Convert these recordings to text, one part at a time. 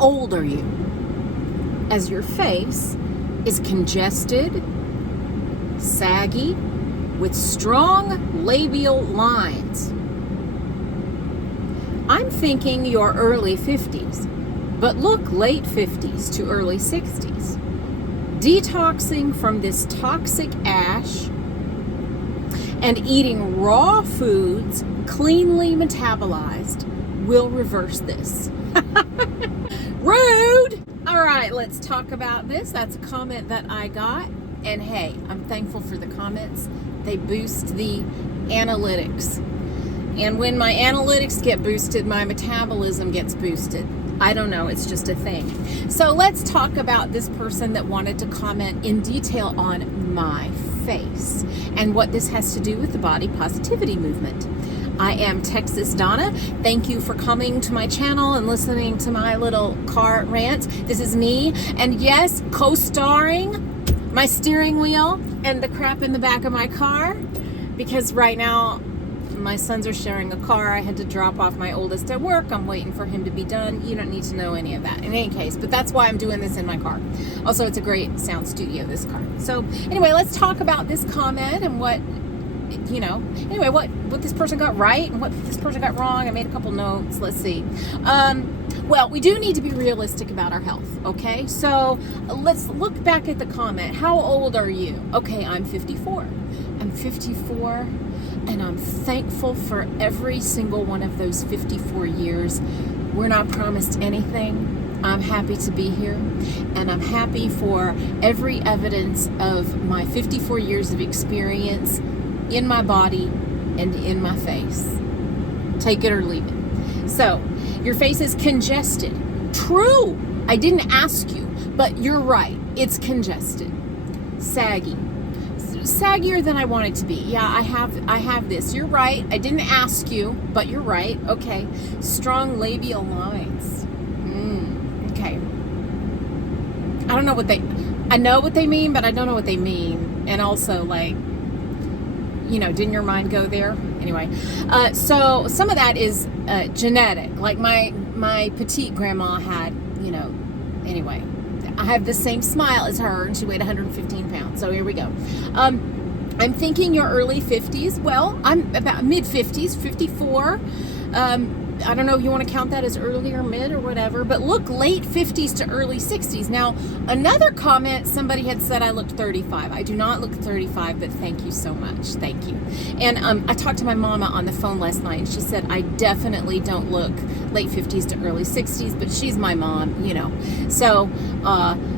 old are you? As your face is congested, saggy, with strong labial lines. I'm thinking you're early 50s, but look late 50s to early 60s. Detoxing from this toxic ash and eating raw foods cleanly metabolized will reverse this. Rude! All right, let's talk about this. That's a comment that I got. And hey, I'm thankful for the comments. They boost the analytics. And when my analytics get boosted, my metabolism gets boosted. I don't know, it's just a thing. So let's talk about this person that wanted to comment in detail on my face and what this has to do with the body positivity movement. I am Texas Donna. Thank you for coming to my channel and listening to my little car rant. This is me, and yes, co-starring my steering wheel and the crap in the back of my car, because right now my sons are sharing a car. I had to drop off my oldest at work. I'm waiting for him to be done. You don't need to know any of that in any case, but that's why I'm doing this in my car. Also, it's a great sound studio, this car. So anyway, let's talk about this comment and what, anyway, what this person got right and what this person got wrong. I made a couple notes. Let's see. Well, we do need to be realistic about our health, okay? So let's look back at the comment. How old are you? Okay, I'm 54. I'm 54, and I'm thankful for every single one of those 54 years. We're not promised anything. I'm happy to be here, and I'm happy for every evidence of my 54 years of experience in my body and in my face. Take it or leave it. So, your face is congested. True, I didn't ask you, but you're right. It's congested. Saggy. Saggier than I want it to be. Yeah, I have this. You're right. I didn't ask you, but you're right. Okay. Strong labial lines. Okay. I know what they mean, but I don't know what they mean. And also, didn't your mind go there? Anyway, so some of that is genetic. Like my petite grandma had, anyway, I have the same smile as her, and she weighed 115 pounds. So here we go. I'm thinking you're early 50s. Well, I'm about mid 50s, 54. I don't know if you want to count that as early or mid or whatever, but look late 50s to early 60s. Now, another comment, somebody had said I looked 35. I do not look 35, but thank you so much. Thank you. And I talked to my mama on the phone last night, and she said I definitely don't look late 50s to early 60s, but she's my mom, So,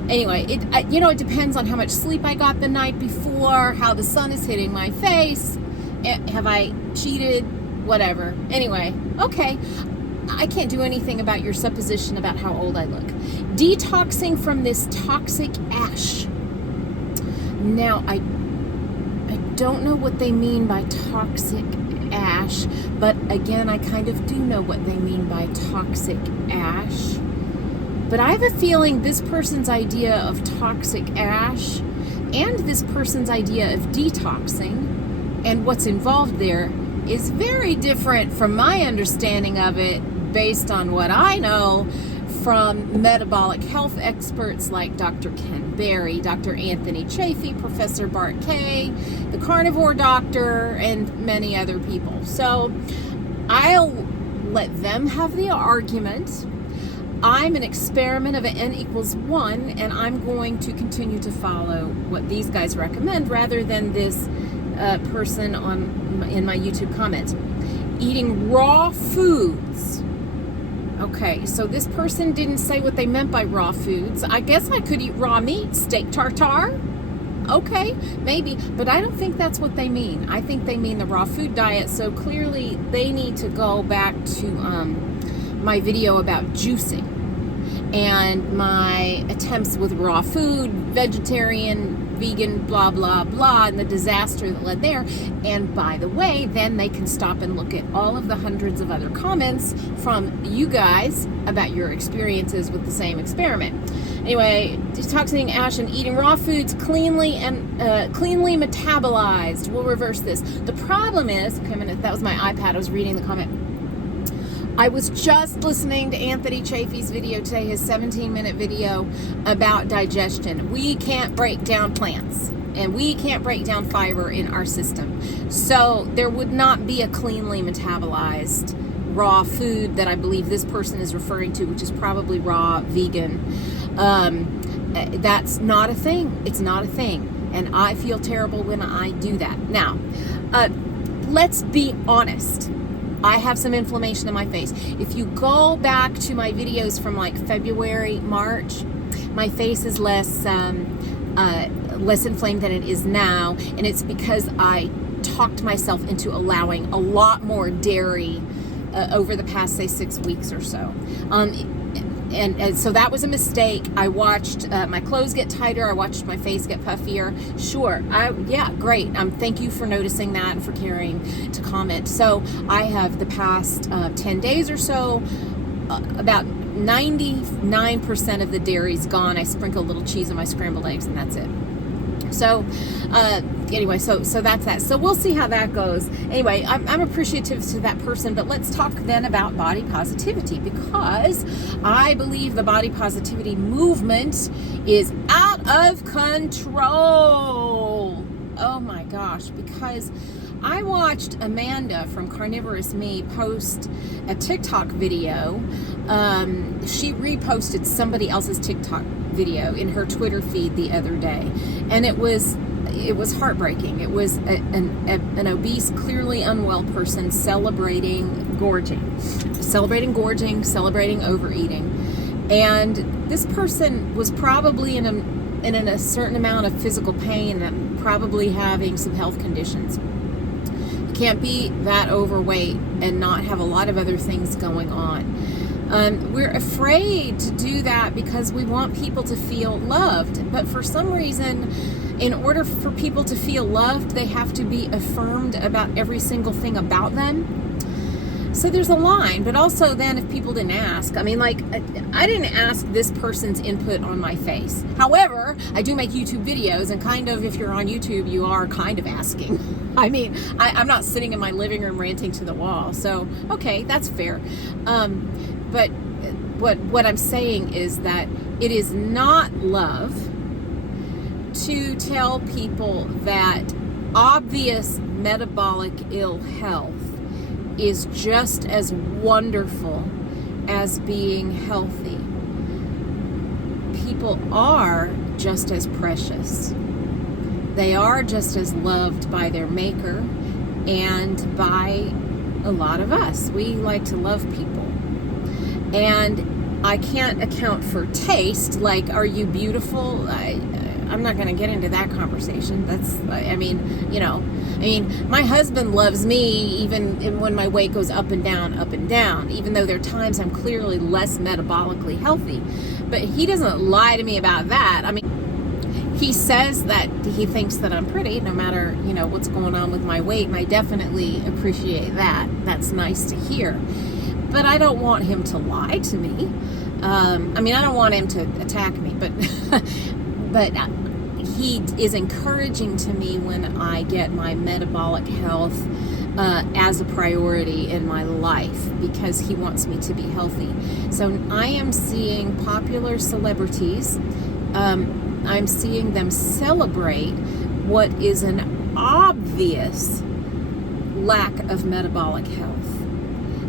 anyway, it depends on how much sleep I got the night before, how the sun is hitting my face, have I cheated, whatever. Anyway, okay. I can't do anything about your supposition about how old I look. Detoxing from this toxic ash. Now, I don't know what they mean by toxic ash, but again, I kind of do know what they mean by toxic ash. But I have a feeling this person's idea of toxic ash and this person's idea of detoxing and what's involved there is very different from my understanding of it based on what I know from metabolic health experts like Dr. Ken Berry, Dr. Anthony Chaffee, Professor Bart Kay, the carnivore doctor, and many other people. So I'll let them have the argument. I'm an experiment of an N=1, and I'm going to continue to follow what these guys recommend rather than this person in my YouTube comments. Eating raw foods. Okay, so this person didn't say what they meant by raw foods. I guess I could eat raw meat, steak tartare. Okay, maybe, but I don't think that's what they mean. I think they mean the raw food diet, so clearly they need to go back to my video about juicing and my attempts with raw food, vegetarian, vegan, blah, blah, blah, and the disaster that led there. And by the way, then they can stop and look at all of the hundreds of other comments from you guys about your experiences with the same experiment. Anyway, detoxing ash and eating raw foods cleanly metabolized will reverse this. The problem is, okay, that was my iPad, I was reading the comment. I was just listening to Anthony Chaffee's video today, his 17-minute video about digestion. We can't break down plants, and we can't break down fiber in our system. So there would not be a cleanly metabolized raw food that I believe this person is referring to, which is probably raw vegan. That's not a thing. It's not a thing. And I feel terrible when I do that. Now, let's be honest. I have some inflammation in my face. If you go back to my videos from like February, March, my face is less inflamed than it is now, and it's because I talked myself into allowing a lot more dairy over the past, say, 6 weeks or so. And so that was a mistake. I watched my clothes get tighter. I watched my face get puffier. Sure, yeah, great. Thank you for noticing that and for caring to comment. So I have the past 10 days or so, about 99% of the dairy's gone. I sprinkle a little cheese on my scrambled eggs, and that's it. So anyway, so that's that. So we'll see how that goes. Anyway, I'm appreciative to that person, but let's talk then about body positivity, because I believe the body positivity movement is out of control. Oh my gosh, because I watched Amanda from Carnivorous Me post a TikTok video. She reposted somebody else's TikTok video in her Twitter feed the other day, and it was heartbreaking. It was an obese, clearly unwell person celebrating gorging, celebrating overeating, and this person was probably in a certain amount of physical pain and probably having some health conditions. You can't be that overweight and not have a lot of other things going on. We're afraid to do that because we want people to feel loved. But for some reason, in order for people to feel loved, they have to be affirmed about every single thing about them. So there's a line. But also then, if people didn't ask, I didn't ask this person's input on my face. However, I do make YouTube videos, and kind of, if you're on YouTube, you are kind of asking. I'm not sitting in my living room ranting to the wall. So, okay, that's fair. But what I'm saying is that it is not love to tell people that obvious metabolic ill health is just as wonderful as being healthy. People are just as precious. They are just as loved by their maker and by a lot of us. We like to love people. And I can't account for taste, like, are you beautiful? I'm not going to get into that conversation. My husband loves me even when my weight goes up and down, even though there are times I'm clearly less metabolically healthy. But he doesn't lie to me about that. He says that he thinks that I'm pretty no matter, what's going on with my weight, and I definitely appreciate that. That's nice to hear. But I don't want him to lie to me. I don't want him to attack me, but he is encouraging to me when I get my metabolic health as a priority in my life, because he wants me to be healthy. So I am seeing popular celebrities, I'm seeing them celebrate what is an obvious lack of metabolic health.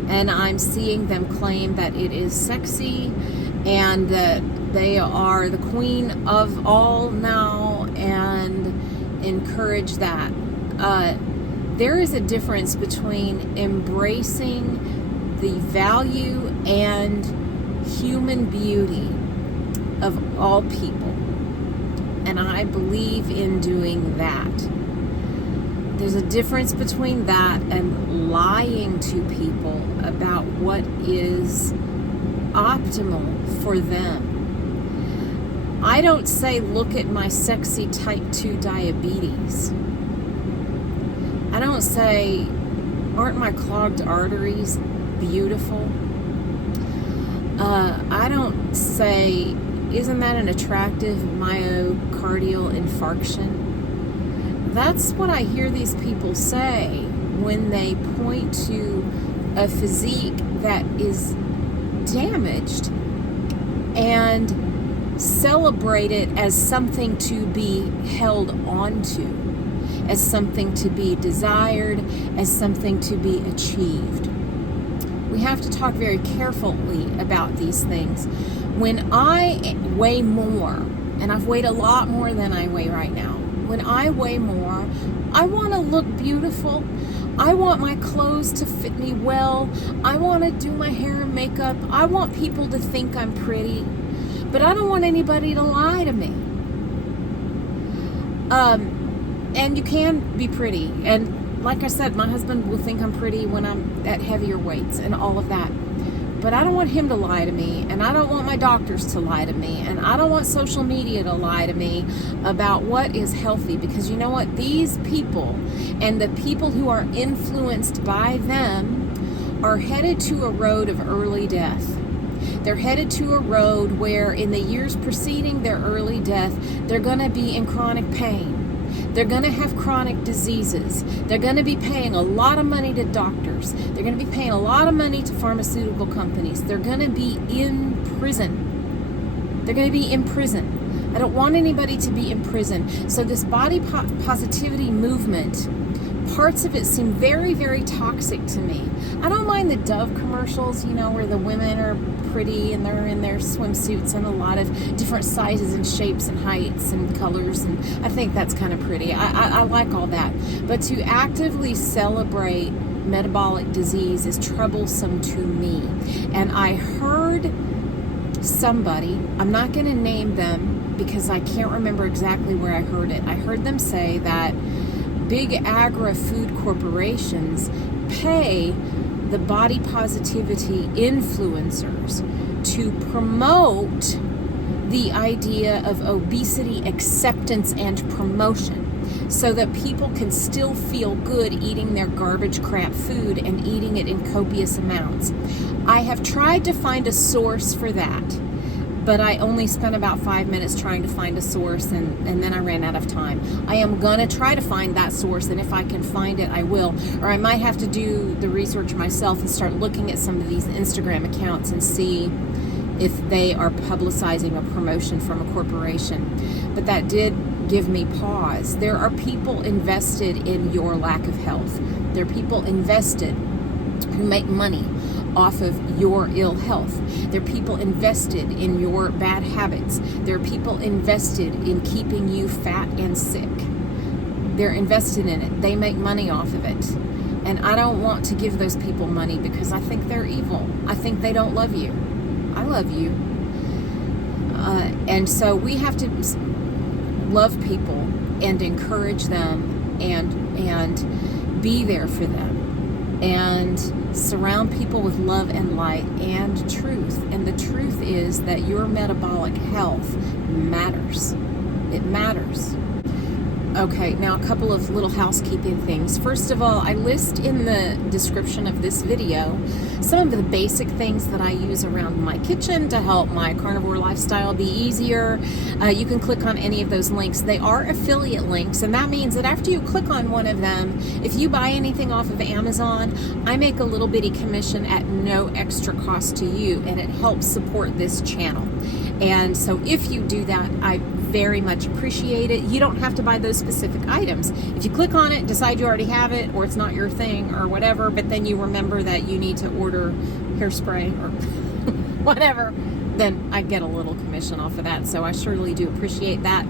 And I'm seeing them claim that it is sexy and that they are the queen of all now and encourage that. There is a difference between embracing the value and human beauty of all people. And I believe in doing that. There's a difference between that and lying to people about what is optimal for them. I don't say, look at my sexy type 2 diabetes. I don't say, aren't my clogged arteries beautiful? I don't say, isn't that an attractive myocardial infarction? That's what I hear these people say when they point to a physique that is damaged and celebrate it as something to be held onto, as something to be desired, as something to be achieved. We have to talk very carefully about these things. When I weigh more, and I've weighed a lot more than I weigh right now, when I weigh more, I want to look beautiful. I want my clothes to fit me well. I want to do my hair and makeup. I want people to think I'm pretty. But I don't want anybody to lie to me. And you can be pretty. And like I said, my husband will think I'm pretty when I'm at heavier weights and all of that. But I don't want him to lie to me, and I don't want my doctors to lie to me, and I don't want social media to lie to me about what is healthy, because you know what? These people and the people who are influenced by them are headed to a road of early death. They're headed to a road where in the years preceding their early death, they're going to be in chronic pain. They're going to have chronic diseases. They're going to be paying a lot of money to doctors. They're going to be paying a lot of money to pharmaceutical companies. They're going to be in prison. They're going to be in prison. I don't want anybody to be in prison. So this body positivity movement, parts of it seem very, very toxic to me. I don't mind the Dove commercials, where the women are pretty and they're in their swimsuits and a lot of different sizes and shapes and heights and colors, and I think that's kind of pretty. I like all that. But to actively celebrate metabolic disease is troublesome to me. And I heard somebody, I'm not going to name them because I can't remember exactly where I heard it. I heard them say that big agri-food corporations pay the body positivity influencers to promote the idea of obesity acceptance and promotion, so that people can still feel good eating their garbage crap food and eating it in copious amounts. I have tried to find a source for that, but I only spent about 5 minutes trying to find a source, and then I ran out of time. I am going to try to find that source, and if I can find it, I will. Or I might have to do the research myself and start looking at some of these Instagram accounts and see if they are publicizing a promotion from a corporation. But that did give me pause. There are people invested in your lack of health. There are people invested who make money off of your ill health. There are people invested in your bad habits. There are people invested in keeping you fat and sick. They're invested in it. They make money off of it. And I don't want to give those people money because I think they're evil. I think they don't love you. I love you. And so we have to love people and encourage them and be there for them. And surround people with love and light and truth. And the truth is that your metabolic health matters. It matters. Okay, now a couple of little housekeeping things. First of all, I list in the description of this video some of the basic things that I use around my kitchen to help my carnivore lifestyle be easier. You can click on any of those links. They are affiliate links, and that means that after you click on one of them, if you buy anything off of Amazon, I make a little bitty commission at no extra cost to you, and it helps support this channel. And so if you do that, I very much appreciate it. You don't have to buy those specific items. If you click on it, decide you already have it, or it's not your thing or whatever, but then you remember that you need to order hairspray or whatever, then I get a little commission off of that. So I surely do appreciate that.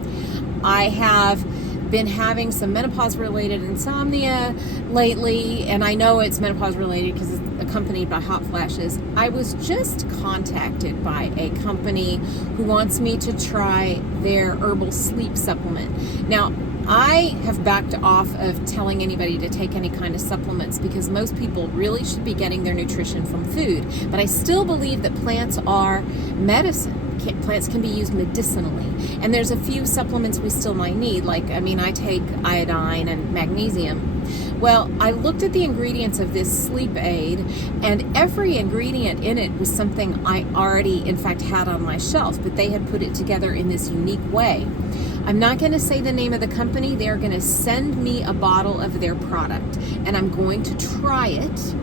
I have been having some menopause related insomnia lately, and I know it's menopause related because it's accompanied by hot flashes. I was just contacted by a company who wants me to try their herbal sleep supplement. Now, I have backed off of telling anybody to take any kind of supplements because most people really should be getting their nutrition from food, but I still believe that plants are medicine. Plants can be used medicinally, and there's a few supplements we still might need, like I take iodine and magnesium. Well, I looked at the ingredients of this sleep aid, and every ingredient in it was something I already in fact had on my shelf, but they had put it together in this unique way. I'm not going to say the name of the company. They're going to send me a bottle of their product, and I'm going to try it.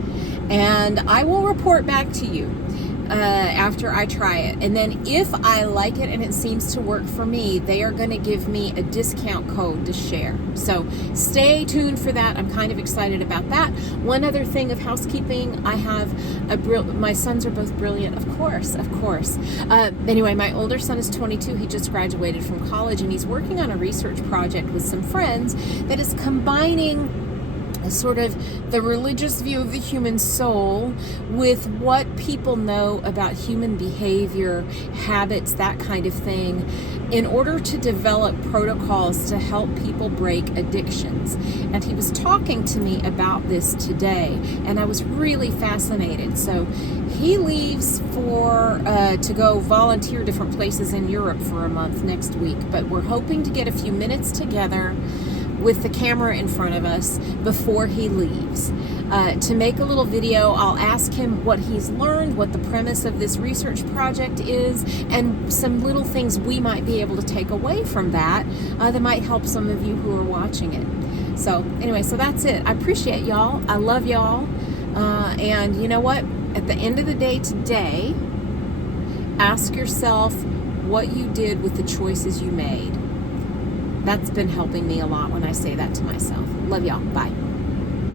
and I will report back to you after I try it. And then if I like it and it seems to work for me, they are going to give me a discount code to share. So stay tuned for that. I'm kind of excited about that. One other thing of housekeeping, I have my sons are both brilliant, of course. Anyway, my older son is 22. He just graduated from college, and he's working on a research project with some friends that is combining sort of the religious view of the human soul with what people know about human behavior, habits, that kind of thing, in order to develop protocols to help people break addictions. And he was talking to me about this today, and I was really fascinated. So he leaves to go volunteer different places in Europe for a month next week, but we're hoping to get a few minutes together with the camera in front of us before he leaves to make a little video. I'll ask him what he's learned, what the premise of this research project is, and some little things we might be able to take away from that that might help some of you who are watching it. So anyway, so that's it. I appreciate y'all. I love y'all. And you know what? At the end of the day today, ask yourself what you did with the choices you made. That's been helping me a lot when I say that to myself. Love y'all. Bye.